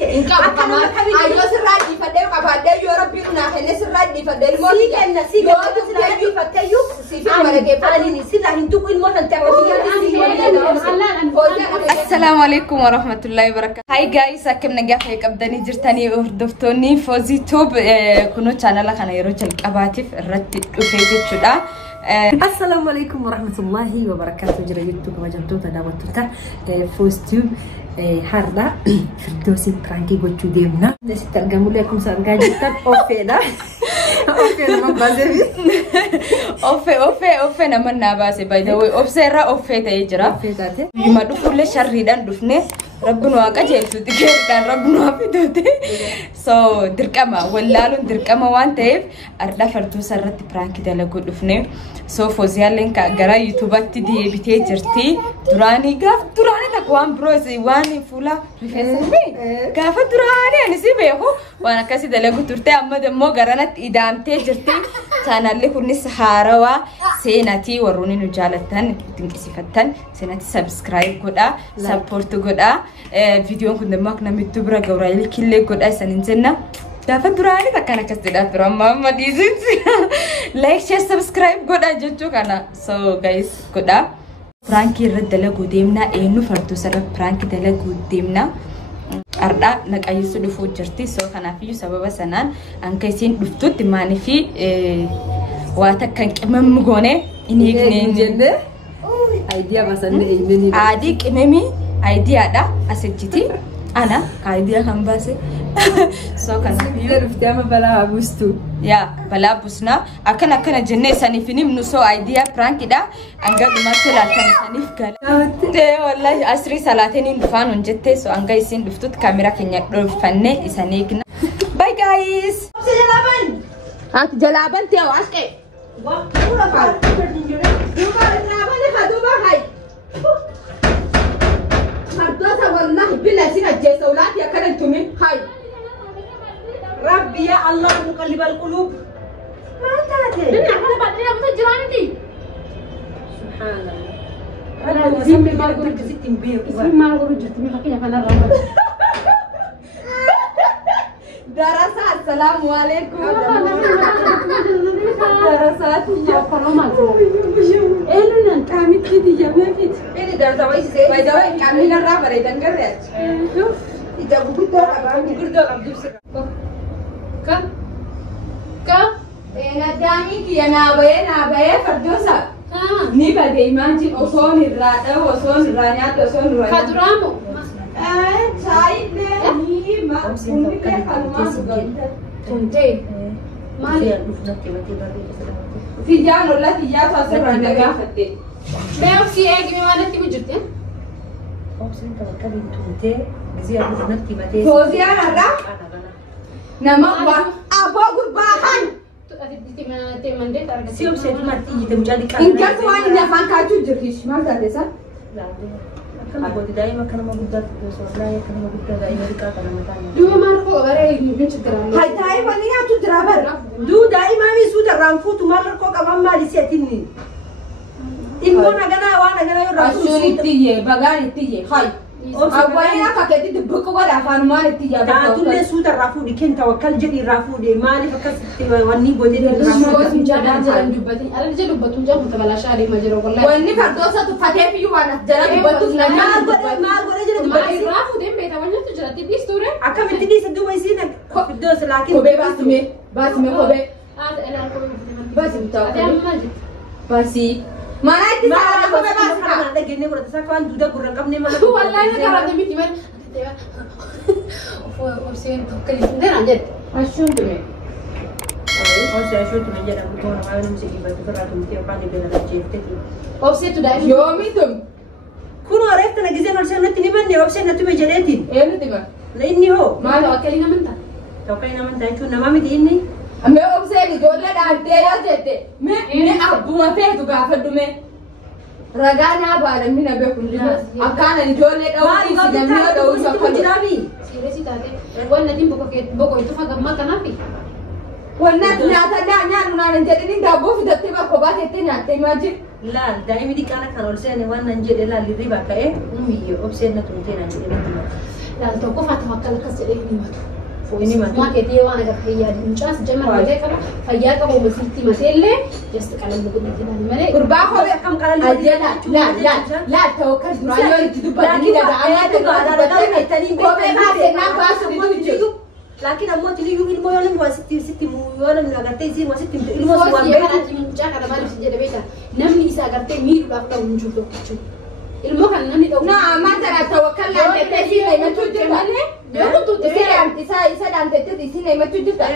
إن كان كمان أيوة سرادي فديو كفديو يا ربي كنا خلنا سرادي فديو الموت كنا سيجا سرادي فديو سيفي مرقة أنا نسيت هنتو كل مرة نتعرفين السلام عليكم ورحمة الله وبركاته. هاي جايز أكمل نجاح هيك أبداني جرتني وردفتوني فوزي توب كنوا channel أنا يرجع الكباتف الرتب وفيديو شدا. السلام عليكم ورحمة الله وبركاته. جريتو كما جبتوا تداوتوا فوز توب هاردا فردوسي برانكي قلتو ديمنا نسي ترجموا لكم سارجا جدا أوفيدا أوفيدا ما بازبي أوفي نمن ناباسي باي ذا واي أوفسيرا أوفيدا يجرا أوفيدا يما دخول لشريدان دفنه ربنا واقع جالس تكير كان ربنا في دوتي so دركما ولالون دركما وان تيف أردا فردوس الرت برانكي دلقو دفنه so فوزيال لينك أجرا يوتيوبات تدي بيتي جرتي دراني تكوان بروزي واني فولا رفيسمي كافة دراني أنا سيبه وانا كاسي دلقو ترتي أما دمو قرنت إدامتي جرتي كان اللي كوني سحارة سيناتي وروني نجالتن تنكسفتن سيناتي سبسكرايب كودا سبورت كودا فيديو كنت ماكنا متبرا جورالي كله كودا سننزلنا دافع دراني تكنا كستدا ترام ما ديزين لايك شير سبسكرايب كودا جوجو كنا so guys كودا فرانكي رد لقو ديمنا إنه فردو سر فرانكي دلقو ديمنا أردا نكايسو دفو جرتي so كنا فيو سبب سنان أنكيسين دفتو تماني في واتكن كمم مغوني إني جنة idea بس أنا إيماني عادي كممي idea دا أسجتي أنا idea هم بس so كنا إذا رفتي ما بلا بوستو يا بلا بوسنا أكنا جنة سني فيني منوسو idea prank دا أنجا دماتلا سني فكال ده والله أسري سلاتين ندفعن ونجتة so أنجا يسين دفتوت كاميرا كنيا دفعني إسانيكنا باي جايز هات جلابن تيو عسكي ربي يا الله مقلب القلوب ما انتهت سبحان الله انا زين ما قلت ست مبير ما قلت جت مخكيه فانا دراسات السلام عليكم دراسات يا فرمان ايه انت عملت كده يا ما فيت ايه دراسه ويسي باي ذا واي كامل الرابر اذا نقرأت شوف اذا بقول عبد السلام كم انا داني يا نابيه فردوسا نيبا ديمانجي اوسون الراده وصون الرانيات وصون الرانيات كدرامو شايف لي ما ممكن كلمات تنتين مالي تيجان ولا تيجان فاصل رانا قافتي ما أوكسي أجي ما نتي وجدتين أوكسي أنت بتكلم تنتين زي أبو نتي متى فوزي أنا لا نما أبغى باهن سيوم سيد ما تيجي تمجالي كان إن كنت وانا نفان كاتو جريش ما تعرفه لا كان أقول دائما كان ما بدأت ولا كان ما بدأت دائما كان ما تاني دو ما نقول غير يمكن تدرام هاي تاي وني أتو درابر دو دائما ميسود الرامفوت وما لركو كمان ما لسيتني إن كنا وانا يرامفوت أشوني تيجي بغاني تيجي هاي أبوينا كأكيد تبكوا ولا فانمان تيجي تعالوا لي سود الرافود كنت توكل جدي الرافود مالي فكست وني بودي الرافود جانا جران جبتي أنا جل بتون جاب متبلا شاري ما جرو والله وإني فردوسة تفتح في يوانا جران بتون ما أقول جل ما الرافود إم بيتا ولا تجرا تبي ستورة أكمل تدي سدوا ويسينك فردوس لكن كوبي باسمي كوبي أنا باسمي تاكل باسي ما نأتي سارة كوبي باسمي أنا جيني ولا تساكوان دودا برا كم نما والله أنا ترى دمي تمر وفسين كلي عن جد أشون تمي شو تمجد أبو تونا ما نمسك بتفرع تمتي وقاني بين الجيفتي وفسين تدايم يومي تم كونوا عرفت أنا جزء من سنة تني وفسين نتوي جريتي إيه نتبع لأني هو ما لو أكلنا من تا توقينا من تايشون نما مديني أمي أبصري جولا دارتي يا جدي من أبو ما فيه تقع فدومي رجعنا بعد من أبي كل أكان الجولة أو إيش أو شو جرامي سيرسي تاتي وانا تيم بكو يتفق ما كان في والناس نانا نجدني دابو في دتبا كوبات التنيا تيماجي لا دائما دي كان أرسلني وانا نجد لا اللي ريبا كأيه أمي أبسين نتوتين عندي لا توقف توكل كسر إني ما كتير وأنا قبل هي المشاس جمع وجهك فياك أبو مسيتي مثله جست كلام بقول لك هذا الملك قربا خذ كم كلام لا توكل برايو تدوب بدي كذا لكن أموت لي يوم المويل ما ستي مويل من أقرتي زي ما ستي الموس وان بيت من جاك أنا ما نفسي جد بيتا نمني إذا أقرتي ميل بقى ونشوف شو المكان نمني لو نعم ما ترى توكل على تسير ما تجمع لو كنت تسير أنت ساي أنت تسير ما تجمع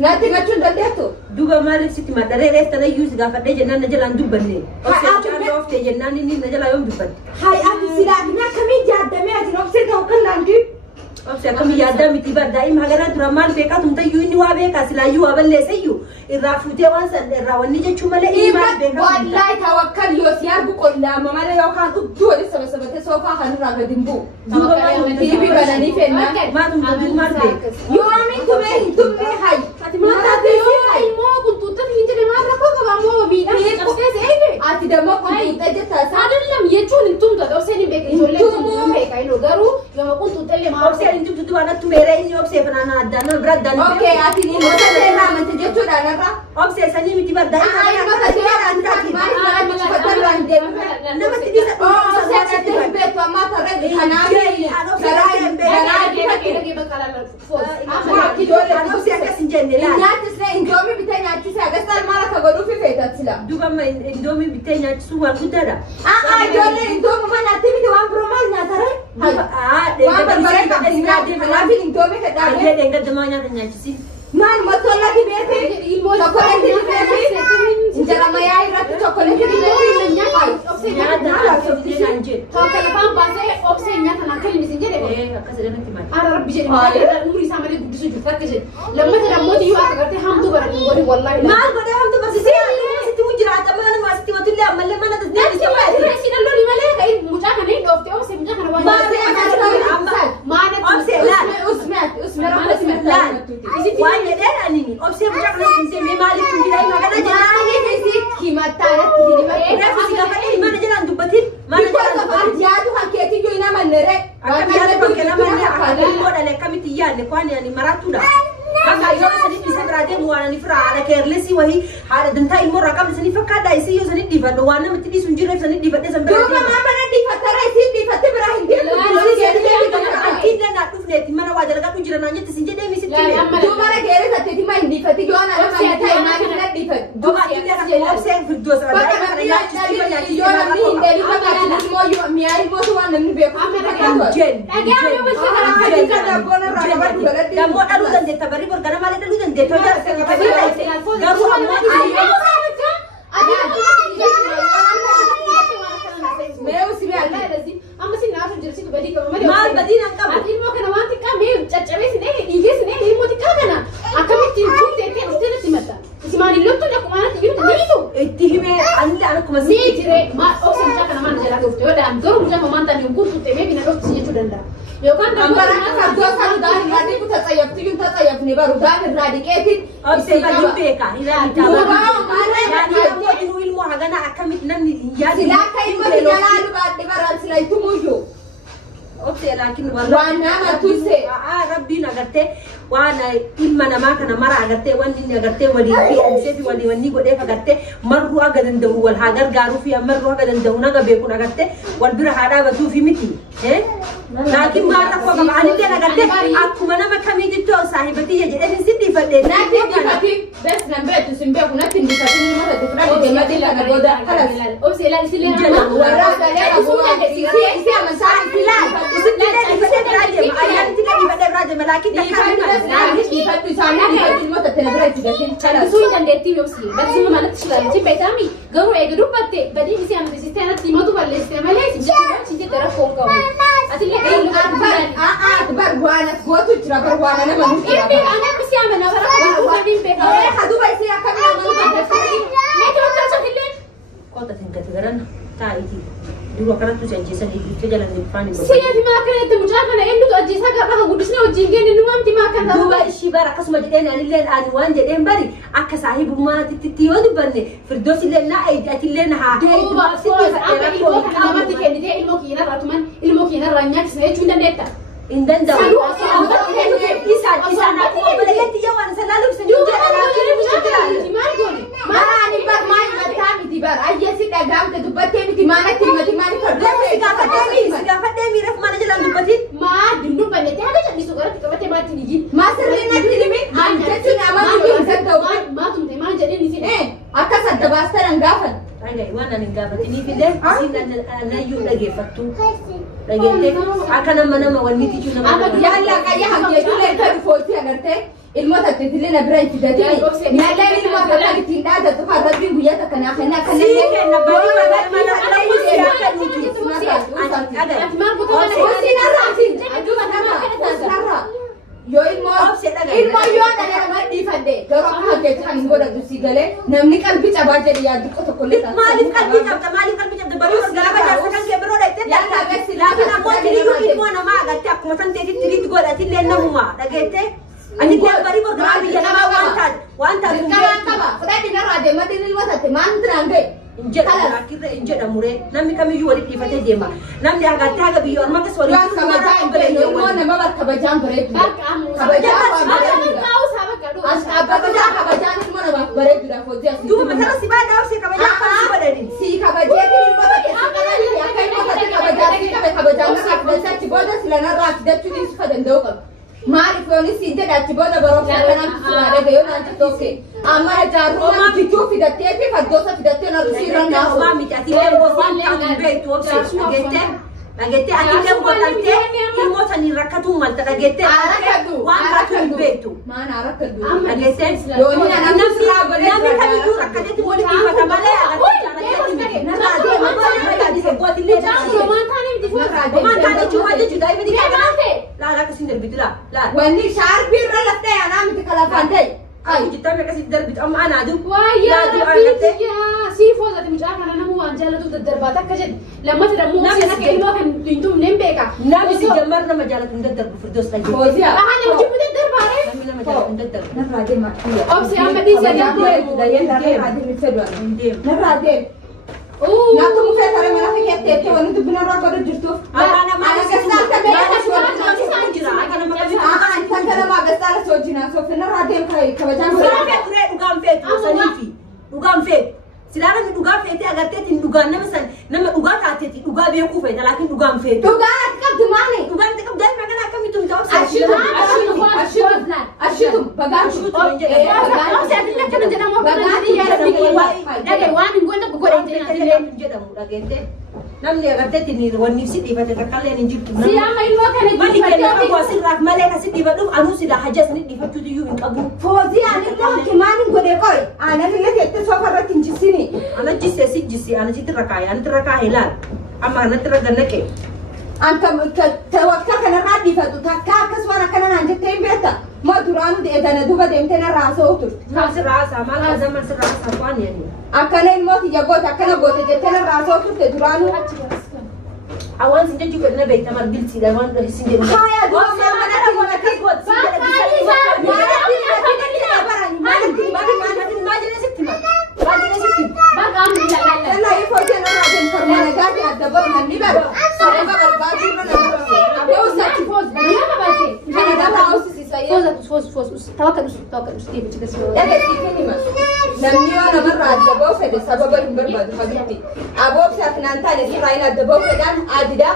ناتي ما تجمع ده دوبا ما نفسي ما دري ريت أنا يوز قافة ده جنان نجلا ندوب بني أنا أوف ده جنان إني نجلا يوم دوبن هاي أبي سيرك ما كمية جاد ما أجي نفسي توكل عندي أبسي كم يادا متبر دائما هكذا ترمان بيكا تم تيجي إني وابيكا سلا يو أبل لسيو الرافوتة وانسان الراوني جت شو ملا إيه ما بيكا والله توكل يوسيار بقول لا ماما لا يوكان أبدو لسه بس تسوفا هنرا بدينبو تيجي بلاني فينا ما تم تدو ما بيك يومي تمي هاي ما تدري ما كنت تدري إنت ما ركوك ما بينا أبسي إيه أتي دمو كنت تجتا هذا لم يجون أنتم تدرسين بيك يقول لكم بيك إنه قالوا يوم كنت تدري ما أبسي أنتم تدو أنا تميري إني أبسي فنانا أدانا برد دانا أوكي أتي ني مثلا ما من تجتو دانا أبسي سني متبر دائما أي ما تجي أنت ما مش فتر عندي نما تدي سأتي بيت وما ترى خناجي Indomie bitanya kisa gasar mara ka godu fi feta tila duba ma indomie bitanya su wa gudara dole indomie mana tibi de wan promal na tare wa barbare ka dinga ana fi indomie ka da de denga de manya tanya kisi man matola di bete chocolate di bete injera maya irat chocolate di bete nya opse nya chocolate pam base opse nya tana kali misinjere akasere nanti ma ara rabbi jeni ma umri samale gudisu ju fakje lamma tara modi yu akagarte hamdu barani wori wallahi ma gode hamdu basi sitti mujra tamana ma sitti watulle amal mana tasdani si dallo ni male kai muja kana ni dofte opse muja kana wa ma na opse la usme la wani de anini opse muja kana tunse me mali tungira ina kana jani ki matara ki ni ma si ga fadi mana jalan dubatin mana jalan arjadu haketi yo ina manere akabiyana bakena mana akali moda le kamiti yani kwani yani maratula baka yo sani bisa berade muana ni fra ala kerlesi wahi hada denta ilmo rakam sani fakada isi yo sani diva do wana mati di sunjire sani diva de sambe do mama na di fatara isi di fatte berahim dia akidna na dufne ti mana wajala ka kunjira nanya ti sinje de mi sitti do mara gere satte ti mai di fatti yo na ma ta ma na di fat do akidna na opse firdo sa baka na ya ci yo na ni ndeli baka na mo yo mi ay mo to wana ni be ko amana jen da mo alu dan de tabari karena malah dulu dan dia coba garu amma meu si be alla rasi amma si nasu jirsi ko badi ko mal badina kam ilmo kana wanti kam me chachabe sine dige sine ilmo tikana akamiti kunte ke stena timata simani lotto da kuma ti bintu ditu ittihime alla ana kuma si tire ma o sem kana man jala ko to da andoro mu jama man tan kuntu te me bina lotto si danda yo kan ambara ka do kan da ngadi ku tatsayafti yun tatsayafni baru da radiketi opse badi beka ila ta mo inu ilmo hagana akamit namni ya sila kai mo jalalu badde baran sila itumujo opse lakin wallahi wana ma tuse rabbi nagarte wana imma nama kana mara agarte wani nagarte wali fi amsefi wali wani gode fagarte marru agadan da wal hagar garu fi marru agadan da unaga be kun agarte wal bir hada ba tu fi miti lakin ma ta ko ba ani de nagarte akuma nama kamidi to sahibati ya jede sidi fadde na ti di fati bes na betu simbe kuna tin di fati ni mata de fati de madila na goda halas opse la silena wara da ya go si amasari filal لكن يفدوا سامي يفدوا الموتى تنبرت لكن خلاص سوي عندي يوصلي بس ما نتشلال تي بيتامي قالوا يقدروا بتي بدي بس يعمل سيستم تيماتو ولا استعمال هي تيجي ترى فوق أتلي أكبر وانا فوتو ترى وانا أنا ما نفهم أنا بس يعمل أنا برا بدين بيك هادو بس يا كمان أنا ما تروح ترى شكلي كنت تنكترنا تايتي dulu kan tu janji sani itu jalan di depan itu. Saya dimakan itu mujakan elu tu aji saya kerana gudusnya ujung ni nuam dimakan. Dua isi bar akas macam ni ani len anuan jadi bari akas sahib rumah titi wadu berne. Firdaus len na ay ati len ha. Dua apa ilmu kan amat ikan dia ilmu kina ratuman ilmu kina ranyak saya cunda neta. إندن دو إسان أكو بلغتي يوان سلالم سنجد Marani bar mai matami di bar ayya si dagam ke dubbate miti mana timati Sigafat demi ref mana jalan dubbati ma dulu bane te haga jadi sugara ti kabate mati ni jin ما سرنا تلمي أنت سنا ما تقول ma tum te ma jadi ni sin أكا سدباستر أنقافل Ay, wana ninggabati ni fide sin na yu lagi fattu lagi akan nama wani ticu nama يلا كيا هم يجوا لك فوتي أغرتي الموتى تتلنا براي تدتي نلا الموتى تتلنا ده تفرد بين بيا تكنا خنا si kena bari mana Yo ilmo yo ada yang nggak difade. Kalau aku hanya cari ngoda tu sigale, namni kan bicara baca dia dukut tokolet. malif kan bicara baru segala baca sekarang dia beroda itu Ya nggak sih. lagi nak jadi itu nama agak tak macam tadi tadi gua ada tidak nama lagi itu ani dia bari bergerak dia nama wantan Sekarang apa? Sudah dengar aja mati ilmu tadi mantra angge. injet akhirnya injet amure nami kami yuwali difate dia mah nami agak taga biar maka suara Luas sama jam beres. Ilmu nama berkabajang beres. Kabajang kau sama kadu kabajang ilmu nama beres sudah foto. dua masalah si bada si kamu jangan si bada ni Si kabajang ilmu tadi sekarang ini akan ilmu tadi kabajang kabajang ciboda silana rak dah curi suka dendok. Mari kau si dah ciboda baru sekarang sudah ada nanti toke. Amar jarum nanti tu tidak tiap fadosa tidak tiap nanti siran Nah, nahu. mami tadi lembut kan betu lagete ati lembut tante ilmu tani rakatu malta lagete wan rakatu betu Mana arah kedua. lagete Yoni anak nami kami tu rakatu tu boleh kita male Mantan cuma aja juda ini dia lah kesini dari bitu lah Wani sharpi ralate anak mesti kalah pandai. aku kita mereka kasih dari bitu amma anak tu waya ya si foza ti mujaka na namu anjala tu darbata kaje lamma tadamu na kelmo kan tuntum nembeka nabi si jamar nama jalan tunda dar firdaus lagi Fozia. bahane ujibu darbare nabi nama jalan tunda dar Narade mati. obsi amma di Jadi sana aku sudah ya narade mesti dua. Dem. Narade. Nak tu mungkin kalau mana fikir tete wani tu benar apa ada justu. Anak kesal tapi ada suara. akan nama kami Antan kalau mau kesal sojina so narade kai kabajang. Silakan ture dugam fet sanifi dugam fet silakan dugam fet agar tetin dugan nama duga tateti duga be ku fet lakin dugam fet Tu kan kau di mana? dugan tekap dan makan akan itu jawab Ashitum bagan. namni agar tetin ni wani si di pada kalian injil siapa ilmu kan mali kana aku asin rak maleka si di badum anu sida hajas ni di fatu yu in kabu Fozi ani mau kemana gue dekoi? Anak lihat itu sofa ratin di sini. ana jisi ana jiti rakai lan amma ana tiraganna ke Antam tawakkal kana radi fatu takka kaswana kana nanje tembeta. Ma duranu de edana duba de mtena raso utur. rasa mala zaman serasa kwani yani Akana ilmo ti jago takana gote de tena raso utur te duranu. awan sinja juga na bai tamar bilci da wan da sinja Kaya dua mana ada mana ti got. Kana ifo tena radi karmana gati ada bo nanni ba. Sama berbaju mana. Abe usati foz. Kana da house si saya. فوز توكل كيف تكسر Ya ke sini mas. Namni wana marra da bo fe de sababa berbaju habibti. Abo sa finanta ne siraina da bo fe dan adida.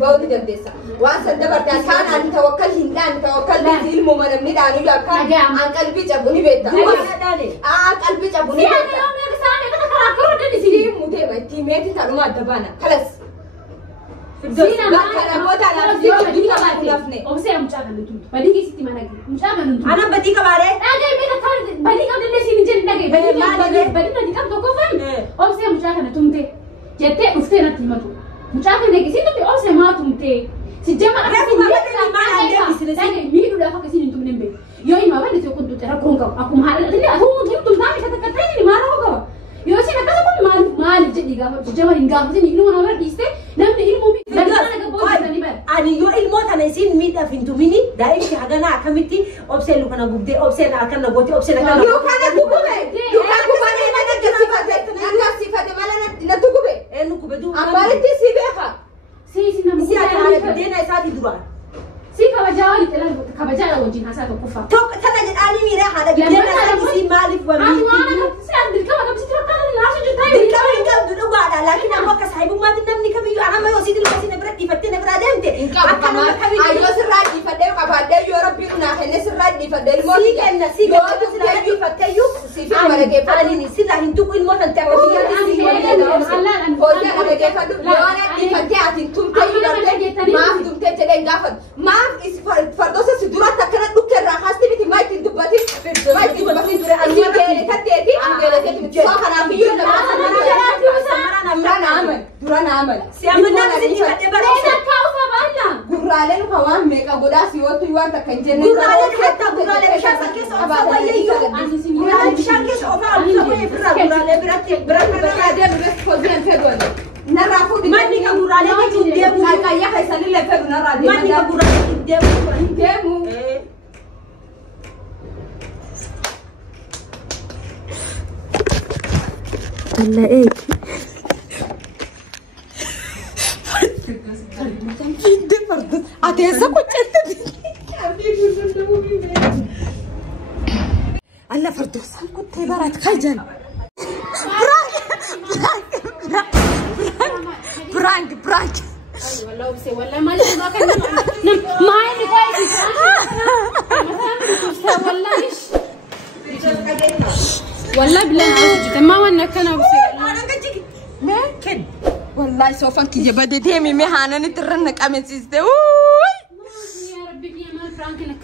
Baudi da desa. Wa sadda barta kana an tawakkal hindan tawakkal bi ilmu manam ni danu ya kan an qalbi jabuni beta. An qalbi jabuni beta. Sini mute ba timeti taruma da bana. Khalas. Anak beti kabare? Yo sih nak kasih mal jadi gak, jangan hingga sini ilmu nama iste, nanti ilmu ani yo ilmo tana sin mida fintu mini da ishi hagana akamiti opse lu kana gubde opse na akan nagoti opse na kana Yo kana tukube. Yo kana kubane na ke sifate mala na tukube. nu kubedu Amare ti sibeha. sih si ata dena sati dura كبجاوي تلا كبجاوي وجين حساب كوفا توك تنا جداني ميرا هذا بيجينا سي مالف ومي وانا سأل بالكما كم ستة كان الناس جتاي بالكما يقعد دوا لكن أنا كسحب ما تنامني كبيو أنا ما يوسيد الكاسين برادي فتنا برادمتي إنك كمان أيوة سرادي فدي كبادي يا ربي ناحية سرادي فدي الموت كنا سيجا سرادي فتيو سيفي ولا كيف أنا نسيت لكن تقول ما تنتهي فيها فوزي أنا كيف أدو لا أنا دي فتي أتنتم ما أخدم تجلين قافد ما فردوسة سدورة تكرر دكتور راحستي بتي ما يتدبتي ما يتدبتي أنا جالي كتيتي أنا جالي صح أنا بيجي duraan amal siamana sini hade barasa kaufa balla gurralen kawan meka godasi wotu wanta kanjenne gurralen hatta gurralen shaka keso afa wayyo gurralen shaka keso afa wayyo gurralen birate bes kozian fedon narafu di mani ka gurralen ke demu ka ya haisani le fedu narade mani ka gurralen demu Allah eh Gide fardo. Adesso concetta. Allah fardo san kutte barat khajan. Prank. والله بس والله ما لي ما كان ما عندي كويس والله ايش والله بالله ما وانا كان بس ما كد والله سوف انك جبدتي مي هانا نترنك امسيسته يا ربي يا مال فرانك لك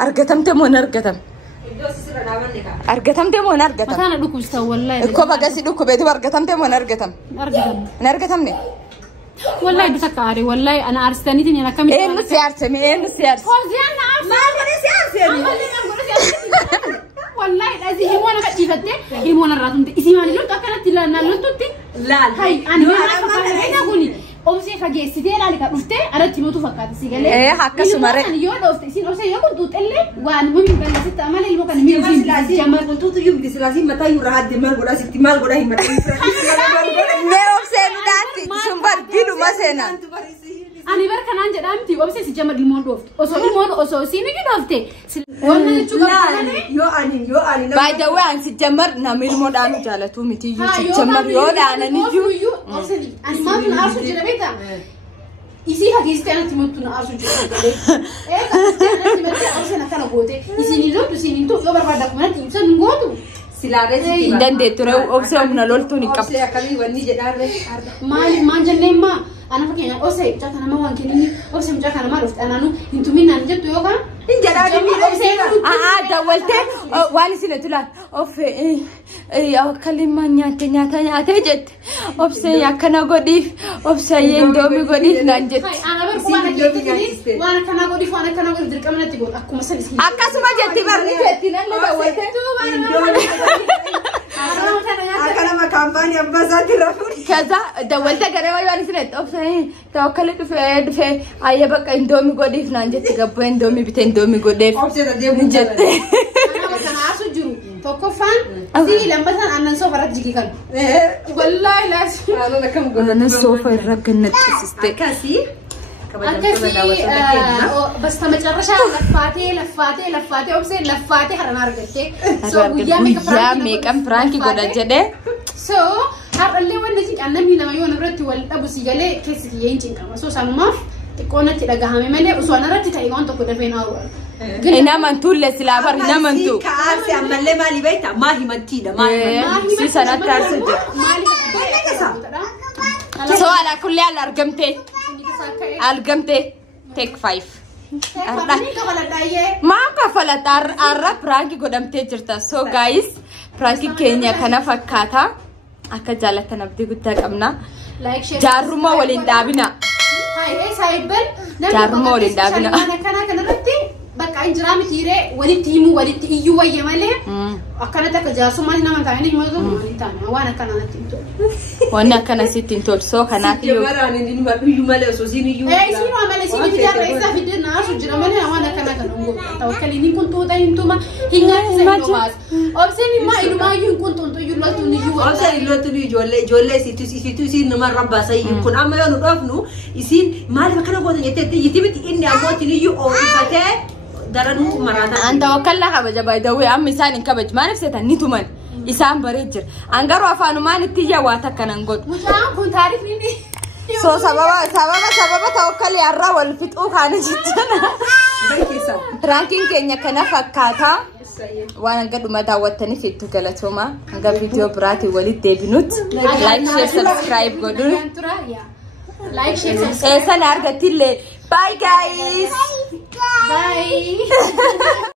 ارغتم تمون ارغتم تمون ارغتم مكان دوكو استو والله كو بغاسي دوكو بيدو ارغتم تمون ارغتم ني والله بتكاري والله انا ارستنيتني انا كم ايه نسيارتمي فوزيان عارف ما انا سيارتي والله لازم هيمونا كتيفتة هيمونا راتم إسمعني لو تكلت لنا لو تبتي لا هاي أنا ما أقولي أمسي فجأة ستير على كأفتة أنا تيمو تفكر تسيجله إيه حكى سمارة أنا يوم أفتة سين أمسي يوم كنت تقلي وأنا مهم بس تعمل اللي ممكن مين بس لازم جمال كنت تيجي بس لازم متى يروح دماغ ولا استعمال ولا هي متى ما أبسط داتي سنبر كيلو ما سنا أنا بركان عندي دامتي وأمسي سجمر المون روفت أصو سيني كده أفتة وانا يو أني باي ذا واي أنت جمر نامير مودانو جالتو متي يو جمر يو أنا نيجو أصلي أنا ما في نعرف جربتها إيشها كيس كانت تموتون نعرف جربتها إيه كانت تموتون أصلا كانوا قوتي إيشني لو تسيني تو يوم بعد كمان تيمسون نقولو سلارة إندن ديتورو أبسط من لولتوني كاب أبسط أكمل وني جدار ما جنني ما أنا فكرة أوسي جاك أنا ما وانكني أوسي جاك أنا ما رفت أنا نو أنتم مين نجت يوكا إن جدار دولت واني سنتلا أوف إيه كلمة نياتي جت أوف يا كنا قديف أوف يندومي قديف نجت أنا بركو وانا جت وانا كنا قديف درك أمانة تقول أكو مسألة سكين أكاسو ما جتي برني جتي نلا دولت أنا ما كامباني أبغى ترافون كذا دولت كذا ما يواني سنت أوف توكلت في أيه بقى إندومي قديف نجت تقبل إندومي بتندومي قديف أبسط أديم نجت أنا مثلا عارفة جرو توقفان سي لما مثلا أنا نسوف رجيكي كان والله لازم أنا كم أنا سوف الرجل نتسست كاسي أكاسي بس تمجرشة لفاتي أبسي لفاتي حرنا رجعتي يا ميكام فرانكي قد جده so har alle wanda shi annabi na mayo na ratti wal abu sigale kesi yancin kama so samma tikona ti daga hame mele uswana ratti ta igon to ko defen hawo ina man tulle silabar ina man tu كأسي أملي مالي بيتا ما هي منتينا ما هي si sanat tarsij so ala kulli al argamte take 5 ما كفلت arra pranki godamte jirta so guys pranki kenya kana fakata akka jaalatan abdi guddaa qabna jaarruma waliin dhaabina jaarruma waliin dhaabina bakka injiraami tiire walitti himu walitti iyyuu wayya malee akkana takka jaarsummaan nama taa'anii himu maalii taa'anii waan akkana natti hin tolu. Wanni akkana sitti hin tolu soo kanaaf iyyuu. Iyyuu malee osoo siin iyyuu. Siin waa malee siin itti jaarra isaa fidee naasu jira malee waan akkana كانوا توكليني كنت وطينتما هنا سينوماس أبسني ما إنه ما يكون كنت يلوتوا نيجوا أبسني يلوتوا نيجوا جولة سيتوسي نمر ربع سي يكون أما يوم نقفنو يصير ما له مكان قوة يتبت إني أموت نيجوا أو فتاة درنو مرات أنت وكلها بجا بايدوي أمي ساني كبج ما نفسي تنيتومن إسام بريجر أنقروا أفانو ما نتيجة واتكنا نقول مش عم كنت عارفني so sababa tawakkali arra wal fitu kana jittana ranking kenya kana fakkata wana gaduma daawwatani fitu galatoma ga video brati wali debinut like share subscribe godun like share subscribe sana argatille bye guys bye